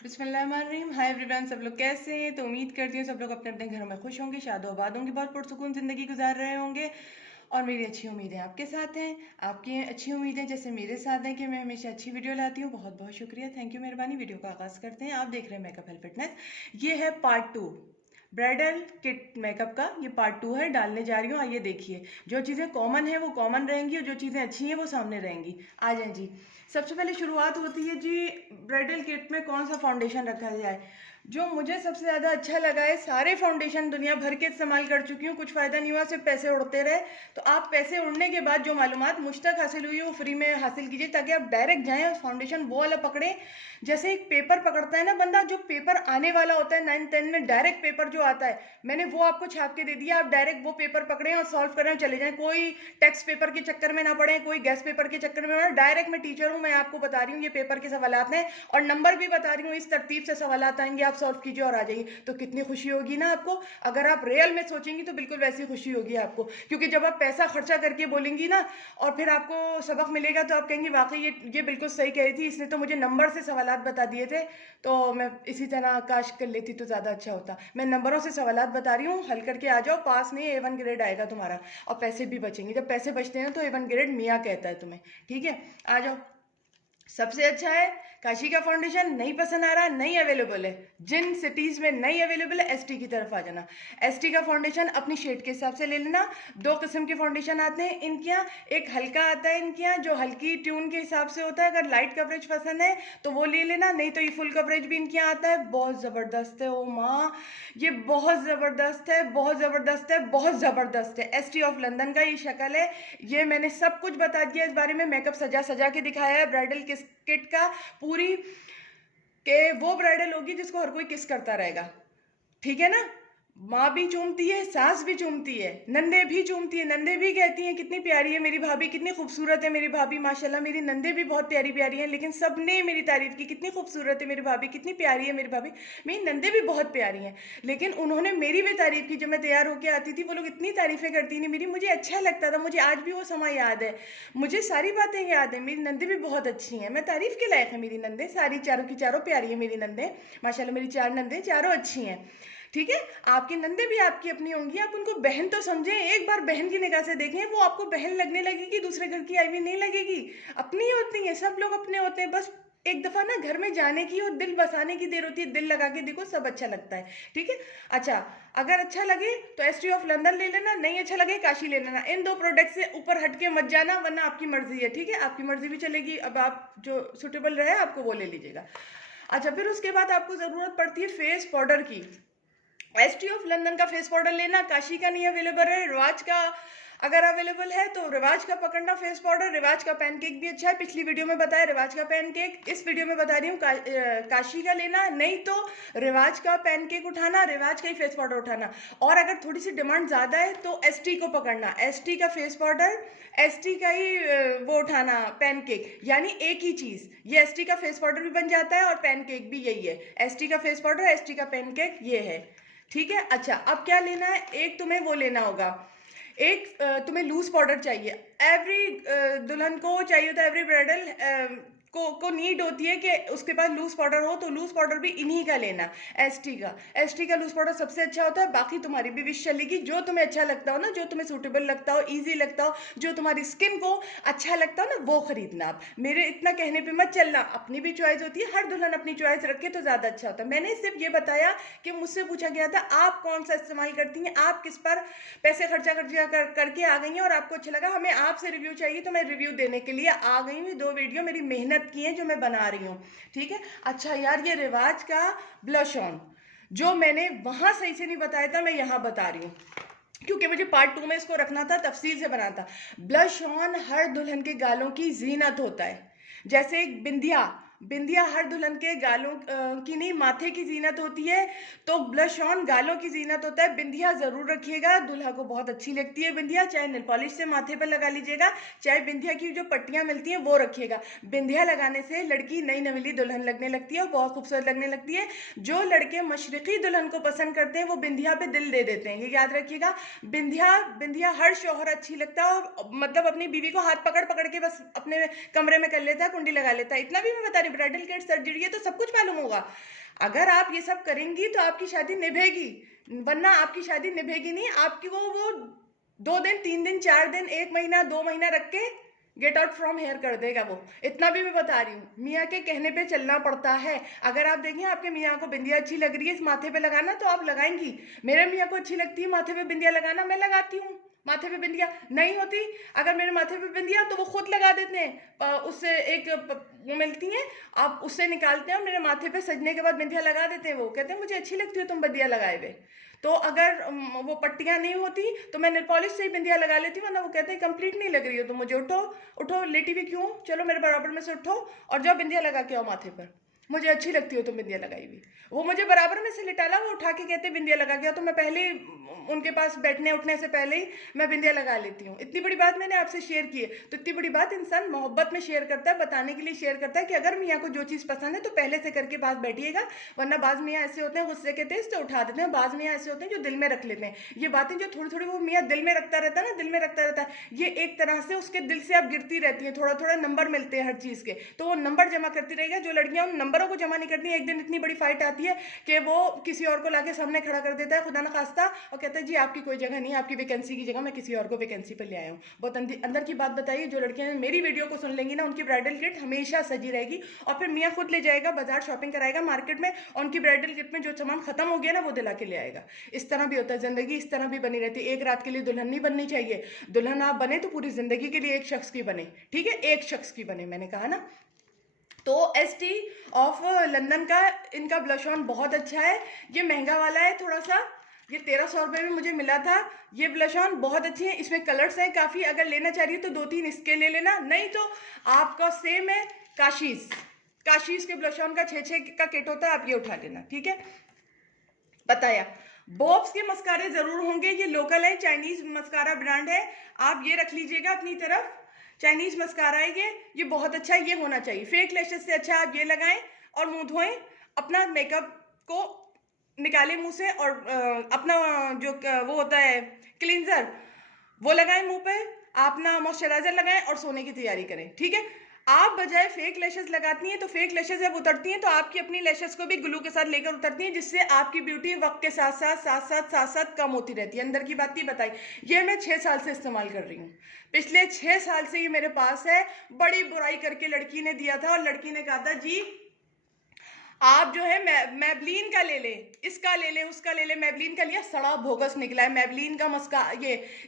बिस्मिल्लाहिर्रहमानिर्रहीम। Hi everyone, सब लोग कैसे हैं? तो उम्मीद करती हूँ सब लोग अपने अपने घरों में खुश होंगे, शादोआबाद होंगे, बहुत पुरसुकून ज़िंदगी गुजार रहे होंगे। और मेरी अच्छी उम्मीदें आपके साथ हैं, आपकी अच्छी उम्मीदें जैसे मेरे साथ हैं कि मैं हमेशा अच्छी वीडियो लाती हूँ। बहुत बहुत शुक्रिया, थैंक यू, मेहरबानी। वीडियो का आगाज़ करते हैं। आप देख रहे हैं मेकअप हेल्थ फिटनेस। ये है पार्ट 2 ब्राइडल किट मेकअप का। ये पार्ट 2 है, डालने जा रही हूँ। आइए देखिए, जो चीज़ें कॉमन है वो कॉमन रहेंगी और जो चीज़ें अच्छी हैं वो सामने रहेंगी। आ जाए जी। सबसे पहले शुरुआत होती है जी, ब्राइडल किट में कौन सा फाउंडेशन रखा जाए। जो मुझे सबसे ज़्यादा अच्छा लगा है, सारे फाउंडेशन दुनिया भर के इस्तेमाल कर चुकी हूँ, कुछ फ़ायदा नहीं हुआ, सिर्फ पैसे उड़ते रहे। तो आप पैसे उड़ने के बाद जो मालूमात मुझ तक हासिल हुई वो फ्री में हासिल कीजिए, ताकि आप डायरेक्ट जाएँ और फाउंडेशन वो वाला पकड़ें। जैसे एक पेपर पकड़ता है ना बंदा, जो पेपर आने वाला होता है 9th 10th में, डायरेक्ट पेपर जो आता है, मैंने वो आपको छाप के दे दिया। आप डायरेक्ट वो पेपर पकड़ें और सॉल्व करें और चले जाएं। कोई टेक्स्ट पेपर के चक्कर में ना पड़े, कोई गैस पेपर के चक्कर में ना। डायरेक्ट मैं टीचर हूँ, मैं आपको बता रही हूँ ये पेपर के सवालात हैं और नंबर भी बता रही हूँ, इस तरतीब से सवालात आएंगे, आप सॉल्व कीजिए और आ जाइए। तो कितनी खुशी होगी ना आपको। अगर आप रियल में सोचेंगी तो बिल्कुल वैसी खुशी होगी आपको, क्योंकि जब आप पैसा खर्चा करके बोलेंगी ना और फिर आपको सबक मिलेगा तो आप कहेंगी वाकई ये बिल्कुल सही कह रही थी, इसने तो मुझे नंबर से सवालात बता दिए थे। तो मैं इसी तरह काश कर लेती तो ज़्यादा अच्छा होता। मैं नंबरों से सवालात बता रही हूँ, हल करके आ जाओ। पास नहीं, A1 ग्रेड आएगा तुम्हारा और पैसे भी बचेंगे। जब पैसे बचते हैं तो A1 ग्रेड मियाँ कहता है तुम्हें। ठीक है, आ जाओ। सबसे अच्छा है काशी का फाउंडेशन। नहीं पसंद आ रहा, नहीं अवेलेबल है, जिन सिटीज में नहीं अवेलेबल है एसटी की तरफ आ जाना। एसटी का फाउंडेशन अपनी शेड के हिसाब से ले लेना। दो किस्म के फाउंडेशन आते हैं इनके यहाँ। एक हल्का आता है इनके यहाँ, जो हल्की ट्यून के हिसाब से होता है। अगर लाइट कवरेज पसंद है तो वो ले लेना, नहीं तो ये फुल कवरेज भी इनके यहाँ आता है। बहुत ज़बरदस्त है, ओ माँ, ये बहुत ज़बरदस्त है, बहुत ज़बरदस्त है, बहुत ज़बरदस्त है। एसटी ऑफ लंदन का ये शक्ल है। ये मैंने सब कुछ बता दिया इस बारे में, मेकअप सजा सजा के दिखाया है ब्राइडल किट का पूरी, के वो ब्राइडल होगी जिसको हर कोई किस करता रहेगा। ठीक है ना। माँ भी चूमती है, सास भी चूमती है, नंदे भी चूमती है, नंदे भी कहती हैं कितनी प्यारी है मेरी भाभी, कितनी खूबसूरत है मेरी भाभी, माशाल्लाह। मेरी नंदे भी बहुत प्यारी प्यारी हैं, लेकिन सबने मेरी तारीफ की, कितनी खूबसूरत है मेरी भाभी, कितनी प्यारी है मेरी भाभी। मेरी नंदे भी बहुत प्यारी हैं, लेकिन उन्होंने मेरी भी तारीफ की। जब मैं तैयार होकर आती थी वो लोग इतनी तारीफें करती नहीं मेरी, मुझे अच्छा लगता था। मुझे आज भी वो समय याद है, मुझे सारी बातें याद है। मेरी नंदे भी बहुत अच्छी हैं, मैं तारीफ के लायक है मेरी नंदे सारी, चारों की चारों प्यारी है मेरी नंदे, माशाल्लाह। मेरी 4 नंदे चारों अच्छी हैं। ठीक है, आपकी नंदे भी आपकी अपनी होंगी, आप उनको बहन तो समझें। एक बार बहन की निगाह से देखें, वो आपको बहन लगने लगेगी, दूसरे घर की आई हुई नहीं लगेगी। अपनी होती है, सब लोग अपने होते हैं। बस एक दफ़ा ना घर में जाने की और दिल बसाने की देर होती है, दिल लगा के देखो, सब अच्छा लगता है। ठीक है। अच्छा, अगर अच्छा लगे तो एसटी ऑफ लंदन ले लेना, नहीं अच्छा लगे काशी ले लेना। इन दो प्रोडक्ट से ऊपर हट के मत जाना, वरना आपकी मर्जी है। ठीक है, आपकी मर्जी भी चलेगी। अब आप जो सुटेबल रहे आपको वो ले लीजिएगा। अच्छा, फिर उसके बाद आपको ज़रूरत पड़ती है फेस पाउडर की। एसटी ऑफ लंदन का फेस पाउडर लेना, काशी का नहीं अवेलेबल है। रिवाज का अगर अवेलेबल है तो रिवाज का पकड़ना फेस पाउडर। रिवाज का पैनकेक भी अच्छा है, पिछली वीडियो में बताया रिवाज का पैनकेक, इस वीडियो में बता रही हूँ काशी का लेना। नहीं तो रिवाज का पैनकेक उठाना, रिवाज का ही फेस पाउडर उठाना। और अगर थोड़ी सी डिमांड ज़्यादा है तो एसटी को पकड़ना, एसटी का फेस पाउडर, एसटी का ही वो उठाना पैनकेक, यानी एक ही चीज़। ये एसटी का फेस पाउडर भी बन जाता है और पैनकेक भी यही है। एसटी का फेस पाउडर, एसटी का पैनकेक, ये है। ठीक है। अच्छा, अब क्या लेना है, एक तुम्हें वो लेना होगा, एक तुम्हें लूज पाउडर चाहिए। एवरी दुल्हन को चाहिए होता है, एवरी ब्राइडल को नीड होती है कि उसके पास लूज पाउडर हो, तो लूज पाउडर भी इन्हीं का लेना, एसटी का। एसटी का लूज पाउडर सबसे अच्छा होता है। बाकी तुम्हारी भी विश चलेगी, जो तुम्हें अच्छा लगता हो ना, जो तुम्हें सूटेबल लगता हो, ईजी लगता हो, जो तुम्हारी स्किन को अच्छा लगता हो ना, वो खरीदना। आप मेरे इतना कहने पे मत चलना, अपनी भी चॉइस होती है, हर दुल्हन अपनी चॉइस रखे तो ज़्यादा अच्छा होता है। मैंने सिर्फ ये बताया कि मुझसे पूछा गया था आप कौन सा इस्तेमाल करती हैं, आप किस पर पैसे खर्चा करके आ गई हैं और आपको अच्छा लगा। हमें आपसे रिव्यू चाहिए, तो मैं रिव्यू देने के लिए आ गई हूँ। 2 वीडियो मेरी मेहनत की है जो मैं बना रही हूँ। ठीक है। अच्छा यार, ये रिवाज का ब्लश ऑन जो मैंने वहाँ सही से नहीं बताया था, मैं यहाँ बता रही हूँ, क्योंकि मुझे पार्ट 2 में इसको रखना था, तफसील से बनाना था। ब्लश ऑन हर दुल्हन के गालों की जीनत होता है। जैसे एक बिंदिया, बिंदिया हर दुल्हन के गालों की नहीं, माथे की जीनत होती है, तो ब्लश ऑन गालों की जीनत होता है। बिंदिया ज़रूर रखिएगा, दुल्हा को बहुत अच्छी लगती है बिंदिया। चाहे नेल पॉलिश से माथे पर लगा लीजिएगा, चाहे बिंदिया की जो पट्टियाँ मिलती हैं वो रखिएगा। बिंदिया लगाने से लड़की नई नवेली दुल्हन लगने लगती है और बहुत खूबसूरत लगने लगती है। जो लड़के मशरक़ी दुल्हन को पसंद करते हैं वो बिंदिया पे दिल दे देते हैं, ये याद रखिएगा। बिंदिया बिंदिया हर शौहर अच्छी लगता है, और मतलब अपनी बीवी को हाथ पकड़ पकड़ के बस अपने कमरे में कर लेता है, कुंडी लगा लेता है। इतना भी मैं बता रही है, ब्राइडल किट सर्जरी है, तो सब कुछ मालूम होगा। अगर आप ये सब करेंगी तो आपकी शादी निभेगी, वरना आपकी शादी निभेगी नहीं। आपकी वो 2 दिन 3 दिन 4 दिन 1 महीना 2 महीना रख के गेट आउट फ्रॉम हेयर कर देगा वो। इतना भी मैं बता रही हूँ, मियाँ के कहने पे चलना पड़ता है। अगर आप देखिए आपके मियाँ को बिंदिया अच्छी लग रही है इस माथे पे लगाना, तो आप लगाएंगी। मेरे मियाँ को अच्छी लगती है माथे पे बिंदिया लगाना, मैं लगाती हूँ। माथे पे बिंदिया नहीं होती अगर मेरे माथे पे बिंदिया, तो वो खुद लगा देते हैं। उससे एक वो मिलती है, आप उससे निकालते हैं और मेरे माथे पे सजने के बाद बिंदिया लगा देते हैं। वो कहते हैं मुझे अच्छी लगती है तुम बिंदिया लगाए हुए। तो अगर वो पट्टियाँ नहीं होती तो मैं नेल पॉलिश से ही बिंदिया लगा लेती हूँ, वरना वो कहते हैं कंप्लीट नहीं लग रही हो तो मुझे उठो उठो, लेटी भी क्यों, चलो मेरे बराबर में से उठो और जाओ बिंदिया लगा के आओ माथे पर। मुझे अच्छी लगती हो तुम बिंदिया लगाई हुई। वो मुझे बराबर में से लिटाला, वो उठा के कहते बिंदिया लगा के आओ, तो मैं पहले ही उनके पास बैठने उठने से पहले ही मैं बिंदिया लगा लेती हूँ। इतनी बड़ी बात मैंने आपसे शेयर की है। तो इतनी बड़ी बात इंसान मोहब्बत में शेयर करता है, बताने के लिए शेयर करता है कि अगर मियाँ को जो चीज़ पसंद है तो पहले से करके पास बैठिएगा। वरना बाज मियाँ ऐसे होते हैं गुस्से के तेज तो उठा देते हैं, बाज मियाँ ऐसे होते हैं जो दिल में रख लेते हैं। ये बातें जो थोड़ी थोड़ी वो मियाँ दिल में रखता रहता है ना, दिल में रखता रहता है, ये एक तरह से उसके दिल से अब गिरती रहती है। थोड़ा थोड़ा नंबर मिलते हैं हर चीज़ के, तो वो नंबर जमा करती रहेगा। जो लड़कियां उन नंबरों को जमा नहीं करती, एक दिन इतनी बड़ी फाइट आती है कि वो किसी और को लाके सामने खड़ा कर देता है, खुदा ना खास्ता, और कहता है जी आपकी कोई जगह नहीं है, आपकी वैकेंसी की जगह मैं किसी और को वैकेंसी पर ले आया हूँ। बहुत अंदर की बात बताइए, जो लड़कियां मेरी वीडियो को सुन लेंगी ना, उनकी ब्राइडल किट हमेशा सजी रहेगी। और फिर मियाँ खुद ले जाएगा बाजार, शॉपिंग कराएगा मार्केट में, और उनकी ब्राइडल किट में जो सामान खत्म हो गया ना वो दिला के ले आएगा। इस तरह भी होता है, जिंदगी इस तरह भी बनी रहती है। एक रात के लिए दुल्हन नहीं बननी चाहिए। दुल्हन आप बने तो पूरी जिंदगी के लिए एक शख्स की बने, ठीक है, एक शख्स की बने, मैंने कहा ना। तो ST ऑफ लंदन का इनका ब्लश ऑन बहुत अच्छा है। ये महंगा वाला है थोड़ा सा, ये 1300 रुपये में मुझे मिला था। ये ब्लश ऑन बहुत अच्छी है, इसमें कलर्स हैं काफ़ी। अगर लेना चाह रही हो तो 2-3 इसके ले लेना, नहीं तो आपका सेम है काशीज के ब्लश ऑन का 6-6 का किट होता है, आप ये उठा लेना, ठीक है। बताया। बॉब्स के मस्कारे जरूर होंगे, ये लोकल है, चाइनीज मस्कारा ब्रांड है, आप ये रख लीजिएगा अपनी तरफ। चाइनीज मस्कारा है ये बहुत अच्छा है, ये होना चाहिए। फेक लैशेस से अच्छा आप ये लगाएं और मुंह धोएं, अपना मेकअप को निकालें मुंह से, और अपना जो वो होता है क्लींजर वो लगाएं मुंह पे, अपना मॉइस्चराइजर लगाएं और सोने की तैयारी करें, ठीक है। आप बजाय फेक लैशेस लगाती हैं तो फेक लैशेस जब उतरती हैं तो आपकी अपनी लैशेस को भी ग्लू के साथ लेकर उतरती हैं, जिससे आपकी ब्यूटी वक्त के साथ कम होती रहती है। अंदर की बात नहीं बताई, ये मैं 6 साल से इस्तेमाल कर रही हूँ, पिछले 6 साल से ये मेरे पास है। बड़ी बुराई करके लड़की ने दिया था और लड़की ने कहा था जी आप जो है मैबलिन का ले ले, इसका ले ले, उसका ले ले। मैबलिन का लिया, सड़ा भोगस निकला है। मैबलिन का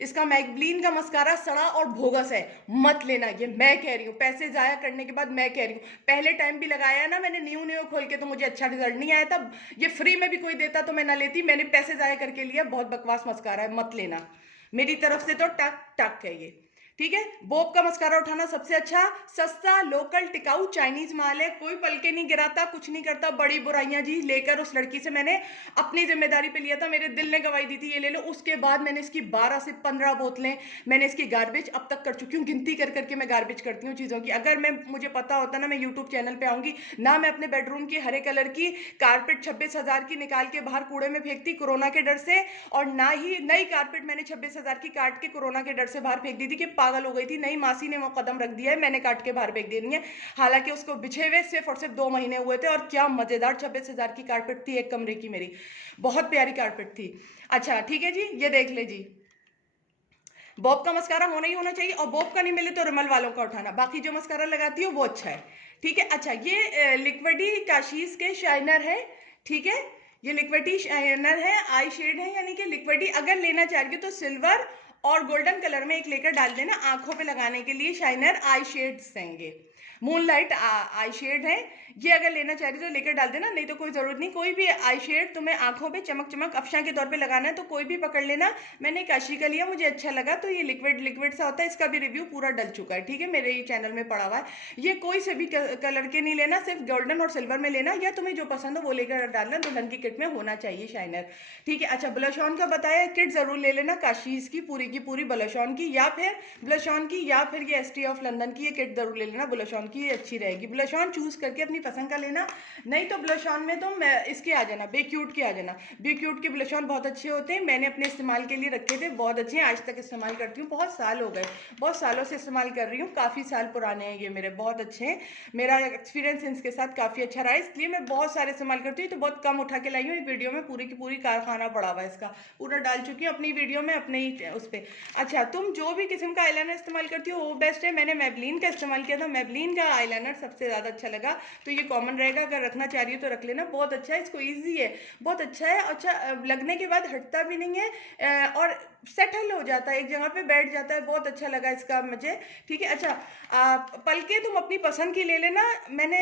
इसका मैबलिन का मस्कारा सड़ा और भोगस है, मत लेना। ये मैं कह रही हूँ, पैसे जाया करने के बाद मैं कह रही हूँ। पहले टाइम भी लगाया है ना मैंने न्यू खोल के, तो मुझे अच्छा रिजल्ट नहीं आया था। ये फ्री में भी कोई देता तो मैं ना लेती, मैंने पैसे जाया करके लिया। बहुत बकवास मस्कारा है, मत लेना। मेरी तरफ से तो टक है ये, ठीक है। बोब का मस्कारा उठाना सबसे अच्छा, सस्ता, लोकल, टिकाऊ, चाइनीज माल है, कोई पलके नहीं गिराता, कुछ नहीं करता। बड़ी बुराइयां जी लेकर उस लड़की से मैंने अपनी जिम्मेदारी पे लिया था, मेरे दिल ने गवाही दी थी ये ले लो। उसके बाद मैंने इसकी 12 से 15 बोतलें मैंने इसकी गार्बेज अब तक कर चुकी हूँ। गिनती कर करके मैं गार्बेज करती हूँ चीज़ों की। अगर मुझे पता होता ना मैं यूट्यूब चैनल पर आऊँगी ना, मैं अपने बेडरूम की हरे कलर की कारपेट 26,000 की निकाल के बाहर कूड़े में फेंकती कोरोना के डर से, और ना ही नई कारपेट मैंने 26,000 की काट के कोरोना के डर से बाहर फेंक दी थी कि पागल हो गई थी। नई मासी ने वो कदम रख दिया है, मैंने काट के बाहर फेंक देनी है। हालांकि उसको बिछे हुए सिर्फ और सिर्फ 2 महीने हुए थे, और क्या मजेदार 26,000 की कारपेट थी, एक कमरे की मेरी, बहुत प्यारी कारपेट थी। अच्छा ठीक है जी, ये देख ले जी, बॉब का मस्कारा होना ही होना चाहिए, और बॉब का नहीं मिले तो रिमल वालों का उठाना, बाकी जो मस्कारा लगाती हो वो अच्छा है, ठीक है। अच्छा ये लिक्विडी काशीज के शाइनर है, ठीक है, ये लिक्विडी शाइनर है, आई शेड है, यानी कि लिक्विडी। अगर लेना चाह रही हो तो सिल्वर और गोल्डन कलर में एक लेकर डाल देना, आंखों पे लगाने के लिए शाइनर आई शेड्स देंगे, मूनलाइट आई शेड है ये। अगर लेना चाह रही तो लेकर डाल देना, नहीं तो कोई ज़रूरत नहीं। कोई भी आई शेड तुम्हें आंखों पे चमक चमक अफशा के तौर पे लगाना है तो कोई भी पकड़ लेना। मैंने काशी का लिया, मुझे अच्छा लगा, तो ये लिक्विड सा होता है, इसका भी रिव्यू पूरा डल चुका है, ठीक है, मेरे ही चैनल में पड़ा हुआ है। ये कोई से भी कलर के नहीं लेना, सिर्फ गोल्डन और सिल्वर में लेना, या तुम्हें जो पसंद हो वो लेकर डालना। दुल्हन की किट में होना चाहिए शाइनर, ठीक है। अच्छा ब्लश ऑन का बताया, किट ज़रूर ले लेना काशीज की पूरी ब्लश ऑन की, या फिर ब्लश ऑन की, या फिर ये ST ऑफ लंदन की ये किट ज़रूर ले लेना ब्लश ऑन की अच्छी रहेगी। ब्लश ऑन चूज़ करके अपनी पसंद का लेना, नहीं तो ब्लश ऑन में तो मैं इसके आ जाना, बेक्यूट के आ जाना। बेक्यूट के ब्लश ऑन बहुत अच्छे होते हैं, मैंने अपने इस्तेमाल के लिए रखे थे, बहुत अच्छे हैं, आज तक इस्तेमाल करती हूँ, बहुत साल हो गए, बहुत सालों से इस्तेमाल कर रही हूँ, काफ़ी साल पुराने हैं ये मेरे, बहुत अच्छे हैं। मेरा एक्सपीरियंस इनके साथ काफ़ी अच्छा रहा है, इसलिए मैं बहुत सारे इस्तेमाल करती हूँ। तो बहुत कम उठा के लाई हूँ, एक वीडियो में पूरी की पूरी कारखाना पड़ा हुआ है इसका, पूरा डाल चुकी हूँ अपनी वीडियो में, अपने ही उस पर। अच्छा, तुम जो भी किस्म का आईलाइनर इस्तेमाल करती हो वो बेस्ट है। मैंने मेबलिन का इस्तेमाल किया था, मेबलिन का आईलाइनर सबसे ज़्यादा अच्छा लगा। तो ये कॉमन रहेगा, अगर रखना चाह रही हो तो रख लेना, बहुत अच्छा है, इसको ईजी है, बहुत अच्छा है। अच्छा, लगने के बाद हटता भी नहीं है और सेटल हो जाता है, एक जगह पे बैठ जाता है, बहुत अच्छा लगा इसका मुझे। ठीक है। अच्छा, पलके तुम अपनी पसंद की ले लेना, मैंने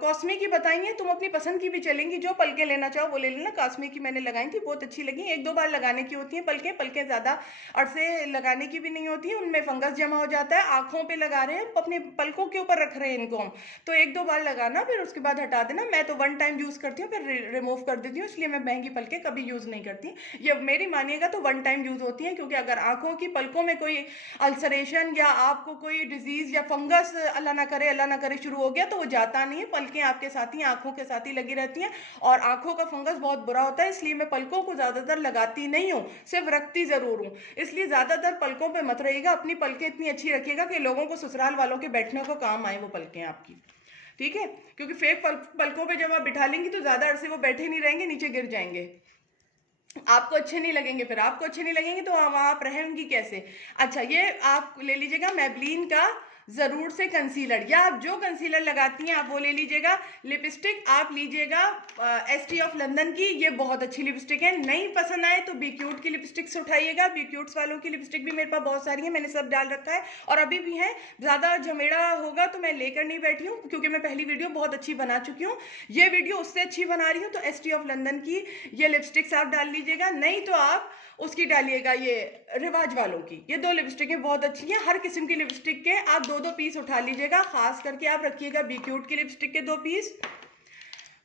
कॉस्मी की बताई हैं, तुम अपनी पसंद की भी चलेंगी, जो पलके लेना चाहो वो ले लेना। कॉस्मी की मैंने लगाई थी, बहुत अच्छी लगी, एक दो बार लगाने की होती हैं पलके, पलके ज़्यादा अरसे लगाने की भी नहीं होती है, उनमें फंगस जमा हो जाता है। आँखों पे लगा रहे हैं, अपने पलकों के ऊपर रख रहे हैं इनको हम, तो एक दो बार लगाना, फिर उसके बाद हटा देना। मैं तो वन टाइम यूज़ करती हूँ, फिर रिमूव कर देती हूँ, इसलिए मैं महंगी पलके कभी यूज़ नहीं करती। ये मेरी मानिएगा तो वन टाइम यूज़ होती है, क्योंकि अगर आँखों की पलकों में कोई अल्सरेशन या आपको कोई डिजीज़ या फंगस अल्लाह ना करे शुरू हो गया, तो वो जाता नहीं है, पलकें आपके साथ ही, आँखों के साथ ही लगी रहती हैं, और आँखों का फंगस बहुत बुरा होता है, इसलिए मैं पलकों को ज़्यादातर लगाती नहीं हूँ, सिर्फ रखती ज़रूर हूँ। इसलिए ज़्यादातर पलकों पे मत रहिएगा, अपनी पलकें इतनी अच्छी रखिएगा कि लोगों को, ससुराल वालों के बैठने को काम आए वो पलकें आपकी। ठीक है, क्योंकि फेक पलकों पे जब आप बिठा लेंगी तो ज़्यादा अरसे वो बैठे नहीं रहेंगे, नीचे गिर जाएंगे, आपको अच्छे नहीं लगेंगे, फिर आपको अच्छे नहीं लगेंगे तो आप रहेंगी कैसे। अच्छा, ये आप ले लीजिएगा मेबलिन का ज़रूर से कंसीलर, या आप जो कंसीलर लगाती हैं आप वो ले लीजिएगा। लिपस्टिक आप लीजिएगा एसटी ऑफ लंदन की, ये बहुत अच्छी लिपस्टिक है। नहीं पसंद आए तो बी क्यूट की लिपस्टिक से उठाइएगा, बी क्यूट्स वालों की लिपस्टिक भी मेरे पास बहुत सारी है, मैंने सब डाल रखा है और अभी भी है। ज़्यादा झमेड़ा होगा तो मैं लेकर नहीं बैठी हूँ, क्योंकि मैं पहली वीडियो बहुत अच्छी बना चुकी हूँ, ये वीडियो उससे अच्छी बना रही हूँ। तो एसटी ऑफ लंदन की ये लिपस्टिक्स आप डाल लीजिएगा, नहीं तो आप उसकी डालिएगा, ये रिवाज वालों की, ये दो लिपस्टिकें बहुत अच्छी हैं। हर किस्म की लिपस्टिक के आप दो दो पीस उठा लीजिएगा, खास करके आप रखिएगा बी क्यूट की लिपस्टिक के दो पीस।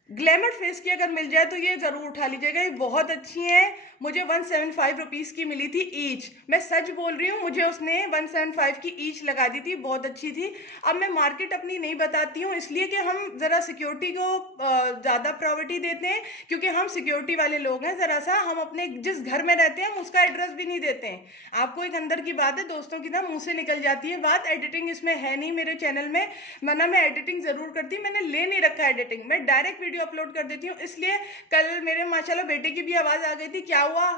ग्लैमर फेस की अगर मिल जाए तो ये ज़रूर उठा लीजिएगा, ये बहुत अच्छी हैं, मुझे 175 रुपीज़ की मिली थी ईच, मैं सच बोल रही हूँ, मुझे उसने 175 की ईच लगा दी थी, बहुत अच्छी थी। अब मैं मार्केट अपनी नहीं बताती हूँ, इसलिए कि हम ज़रा सिक्योरिटी को ज़्यादा प्रायोरिटी देते हैं, क्योंकि हम सिक्योरिटी वाले लोग हैं। ज़रा सा हम अपने जिस घर में रहते हैं हम उसका एड्रेस भी नहीं देते हैं। आपको एक अंदर की बात है, दोस्तों की ना मुँह से निकल जाती है बात, एडिटिंग इसमें है नहीं मेरे चैनल में, वरना मैं एडिटिंग ज़रूर करती, मैंने ले नहीं रखा एडिटिंग, मैं डायरेक्ट वीडियो अपलोड कर देती हूँ। इसलिए कल मेरे माशाल्लाह बेटे की भी आवाज़ आ गई थी, क्या हुआ,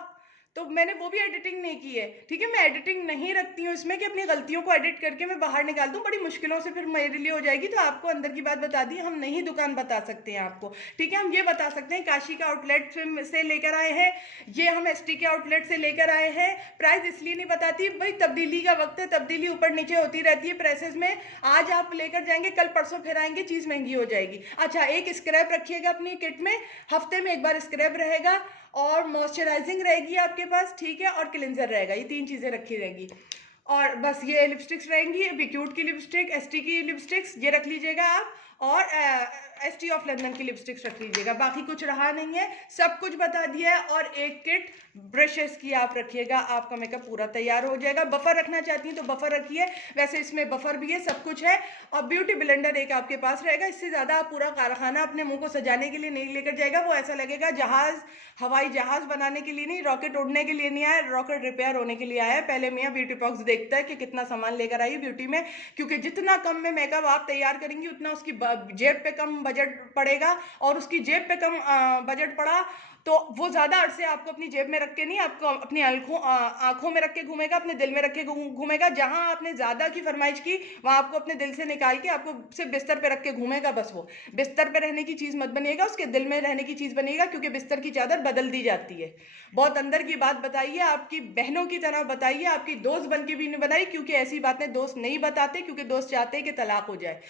तो मैंने वो भी एडिटिंग नहीं की है। ठीक है, मैं एडिटिंग नहीं रखती हूँ इसमें कि अपनी गलतियों को एडिट करके मैं बाहर निकाल दूँ, बड़ी मुश्किलों से फिर मेरे लिए हो जाएगी। तो आपको अंदर की बात बता दी, हम नहीं दुकान बता सकते हैं आपको। ठीक है, हम ये बता सकते हैं काशी का आउटलेट से लेकर आए हैं, ये हम एसटी के आउटलेट से लेकर आए हैं। प्राइस इसलिए नहीं बताती भाई, तब्दीली का वक्त है, तब्दीली ऊपर नीचे होती रहती है प्रेसेस में, आज आप लेकर जाएंगे कल परसों फिर आएंगे, चीज़ महंगी हो जाएगी। अच्छा, एक स्क्रैप रखिएगा अपनी किट में, हफ्ते में एक बार स्क्रैप रहेगा, और मॉइस्चराइजिंग रहेगी आपके पास, ठीक है, और क्लिनजर रहेगा, ये तीन चीज़ें रखी रहेंगी। और बस ये लिपस्टिक्स रहेंगी, बी क्यूट की लिपस्टिक, एसटी की लिपस्टिक्स ये रख लीजिएगा आप, और एसटी ऑफ लंदन की लिपस्टिक्स रख लीजिएगा, बाकी कुछ रहा नहीं है, सब कुछ बता दिया है। और एक किट ब्रशेस की आप रखिएगा, आपका मेकअप पूरा तैयार हो जाएगा। बफर रखना चाहती हैं तो बफर रखिए, वैसे इसमें बफर भी है, सब कुछ है। और ब्यूटी ब्लेंडर एक आपके पास रहेगा, इससे ज़्यादा आप पूरा कारखाना अपने मुंह को सजाने के लिए नहीं लेकर जाएगा, वो ऐसा लगेगा जहाज़, हवाई जहाज़ बनाने के लिए नहीं, रॉकेट उड़ने के लिए नहीं आया, रॉकेट रिपेयर होने के लिए आया। पहले मियाँ ब्यूटी बॉक्स देखता है कि कितना सामान लेकर आई ब्यूटी में, क्योंकि जितना कम में मेकअप आप तैयार करेंगी उतना उसकी जेब पे कम बजट पड़ेगा, और उसकी जेब पे कम बजट पड़ा तो वो ज़्यादा अरसे आपको अपनी जेब में रख के नहीं, आपको अपनी आंखों में रख के घूमेगा, अपने दिल में रख के घूमेगा। जहां आपने ज़्यादा की फरमाइश की वहां आपको अपने दिल से निकाल के आपको सिर्फ बिस्तर पे रख के घूमेगा, बस वो बिस्तर पे रहने की चीज़ मत बनिएगा, उसके दिल में रहने की चीज़ बनिएगा, क्योंकि बिस्तर की चादर बदल दी जाती है। बहुत अंदर की बात बताइए, आपकी बहनों की तरह बताइए, आपकी दोस्त बन के भी नहीं बनाई, क्योंकि ऐसी बातें दोस्त नहीं बताते, क्योंकि दोस्त चाहते हैं कि तलाक हो जाए,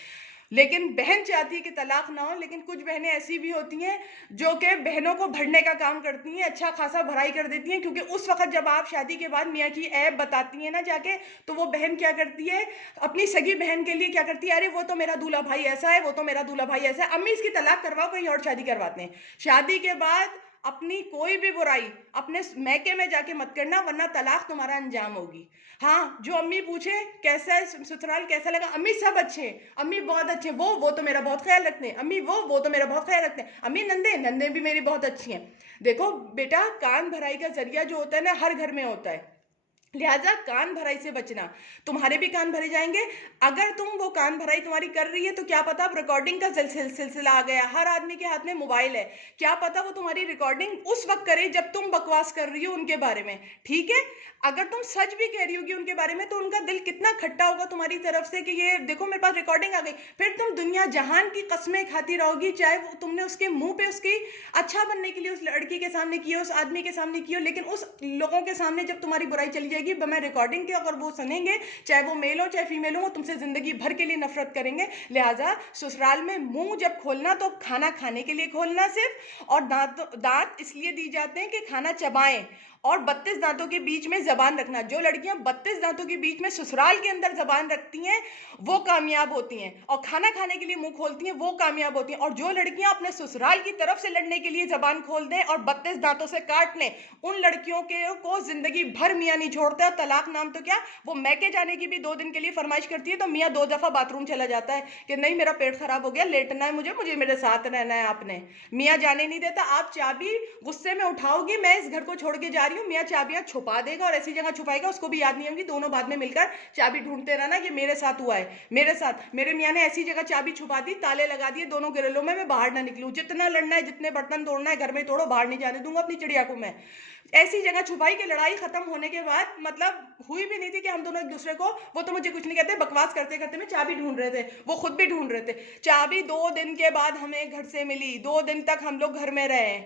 लेकिन बहन चाहती है कि तलाक ना हो। लेकिन कुछ बहनें ऐसी भी होती हैं जो कि बहनों को भरने का काम करती हैं, अच्छा खासा भराई कर देती हैं, क्योंकि उस वक्त जब आप शादी के बाद मियाँ की ऐब बताती हैं ना जाके, तो वो बहन क्या करती है, अपनी सगी बहन के लिए क्या करती है, अरे वो तो मेरा दूल्हा भाई ऐसा है, वो तो मेरा दूल्हा भाई ऐसा है, अम्मी इसकी तलाक करवाओ, कहीं और शादी करवाते हैं। शादी के बाद अपनी कोई भी बुराई अपने मैके में जाके मत करना, वरना तलाक तुम्हारा अंजाम होगी। हाँ, जो अम्मी पूछे कैसा है ससुराल, कैसा लगा, अम्मी सब अच्छे हैं, अम्मी बहुत अच्छे, वो तो मेरा बहुत ख्याल रखते हैं, अम्मी वो तो मेरा बहुत ख्याल रखते हैं, अम्मी नंदे भी मेरी बहुत अच्छी हैं। देखो बेटा, कान भराई का जरिया जो होता है ना, हर घर में होता है, लिहाजा कान भराई से बचना। तुम्हारे भी कान भरे जाएंगे। अगर तुम वो कान भराई तुम्हारी कर रही है तो क्या पता अब रिकॉर्डिंग का सिलसिला आ गया, हर आदमी के हाथ में मोबाइल है, क्या पता वो तुम्हारी रिकॉर्डिंग उस वक्त करे जब तुम बकवास कर रही हो उनके बारे में। ठीक है, अगर तुम सच भी कह रही होगी उनके बारे में तो उनका दिल कितना खट्टा होगा तुम्हारी तरफ से कि ये देखो मेरे पास रिकॉर्डिंग आ गई। फिर तुम दुनिया जहान की कस्में खाती रहोगी, चाहे वो तुमने उसके मुंह पे उसकी अच्छा बनने के लिए उस लड़की के सामने की हो, उस आदमी के सामने की हो, लेकिन उस लोगों के सामने जब तुम्हारी बुराई चली जाएगी मैं रिकॉर्डिंग की, अगर वो सुनेंगे, चाहे वो मेल हो चाहे फीमेल हो, वो तुमसे जिंदगी भर के लिए नफरत करेंगे। लिहाजा ससुराल में मुंह जब खोलना तो खाना खाने के लिए खोलना सिर्फ, और दांत इसलिए दी जाते हैं कि खाना चबाएं, और 32 दांतों के बीच में जबान रखना। जो लड़कियां 32 दांतों के बीच में ससुराल के अंदर जबान रखती हैं वो कामयाब होती हैं, और खाना खाने के लिए मुंह खोलती हैं वो कामयाब होती हैं। और जो लड़कियां अपने ससुराल की तरफ से लड़ने के लिए जबान खोल दें और 32 दांतों से काट लें, उन लड़कियों को जिंदगी भर मियाँ नहीं छोड़ता। तलाक नाम तो क्या, वो मैके जाने की भी 2 दिन के लिए फरमाइश करती है तो मियाँ 2 दफा बाथरूम चला जाता है कि नहीं मेरा पेट खराब हो गया, लेटना है मुझे मेरे साथ रहना है आपने। मियाँ जाने नहीं देता। आप चाबी गुस्से में उठाओगी, मैं इस घर को छोड़ के जा रही हूँ, मियाँ चाबियां छुपा देगा और ऐसी जगह छुपाएगा उसको भी याद नहीं होगी। दोनों बाद में मिलकर चाबी ढूंढते रहना, ये मेरे साथ हुआ है, मेरे साथ मेरे मियाँ ने ऐसी जगह चाबी छुपा दी, ताले लगा दिए दोनों ग्रिलों में, मैं बाहर ना निकलूं, जितना लड़ना है जितने बर्तन तोड़ना है घर में तोड़ो, बाहर नहीं जाने दूंगा अपनी चिड़िया को मैं। ऐसी जगह छुपाई कि लड़ाई खत्म होने के बाद मतलब हुई भी नहीं थी कि हम दोनों एक दूसरे को, वो तो मुझे कुछ नहीं कहते, बकवास करते करते मैं चाबी ढूंढ रहे थे, वो खुद भी ढूंढ रहे थे। चाबी 2 दिन के बाद हमें घर से मिली, 2 दिन तक हम लोग घर में रहे,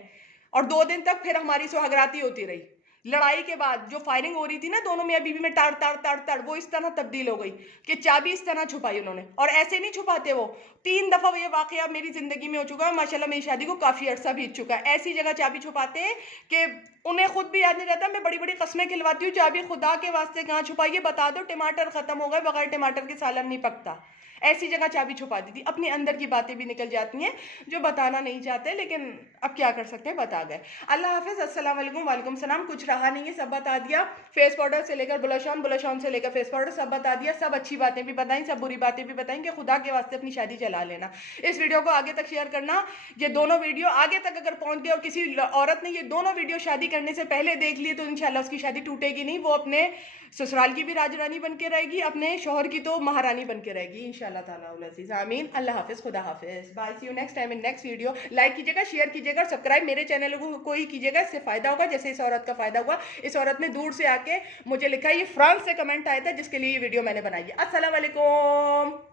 और 2 दिन तक फिर हमारी सुहागराती होती रही। लड़ाई के बाद जो फायरिंग हो रही थी ना दोनों मियाँ बीवी में, ताड़ ताड़ ताड़ ताड़, वो इस तरह तब्दील हो गई कि चाबी इस तरह छुपाई उन्होंने। और ऐसे नहीं छुपाते, वो 3 दफा ये वाकया मेरी जिंदगी में हो चुका है, माशाल्लाह मेरी शादी को काफी अरसा बीत चुका है। ऐसी जगह चाबी छुपाते हैं कि उन्हें खुद भी याद नहीं रहता। मैं बड़ी बड़ी कस्में खिलवाती हूँ, चाबी खुदा के वास्ते कहाँ छुपाई है बता दो, टमाटर खत्म हो गए, बगैर टमाटर के सालन नहीं पकता। ऐसी जगह चाबी छुपा दी थी। अपने अंदर की बातें भी निकल जाती हैं जो बताना नहीं चाहते, लेकिन अब क्या कर सकते हैं, बता गए। अल्लाह हाफिज़, अस्सलाम वालेकुम, वालेकुम सलाम। कुछ रहा नहीं है, सब बता दिया। फेस पाउडर से लेकर ब्लश ऑन, ब्लश ऑन से लेकर फेस पाउडर, सब बता दिया। सब अच्छी बातें भी बताई, सब बुरी बातें भी बताएंगे। खुदा के वास्ते अपनी शादी चला लेना। इस वीडियो को आगे तक शेयर करना। ये दोनों वीडियो आगे तक अगर पहुंच गए और किसी औरत ने ये दोनों वीडियो शादी करने से पहले देख लिए तो इंशाल्लाह उसकी शादी टूटेगी नहीं, वो अपने ससुराल की भी राजरानी बन के रहेगी, अपने शोहर की तो महारानी बन के रहेगी इंशाल्लाह ताला उल अज़ीज़। आमीन। अल्लाह हाफिज़, खुदा हाफिज़, bye, see you next time in next video. Like कीजिएगा, शेयर कीजिएगा, सब्सक्राइब मेरे चैनल को ही कीजिएगा, इससे फायदा होगा जैसे इस औरत का फायदा हुआ। इस औरत ने दूर से आके मुझे लिखा, ये फ्रांस से कमेंट आया था जिसके लिए ये वीडियो मैंने बनाई है। अस्सलाम वालेकुम।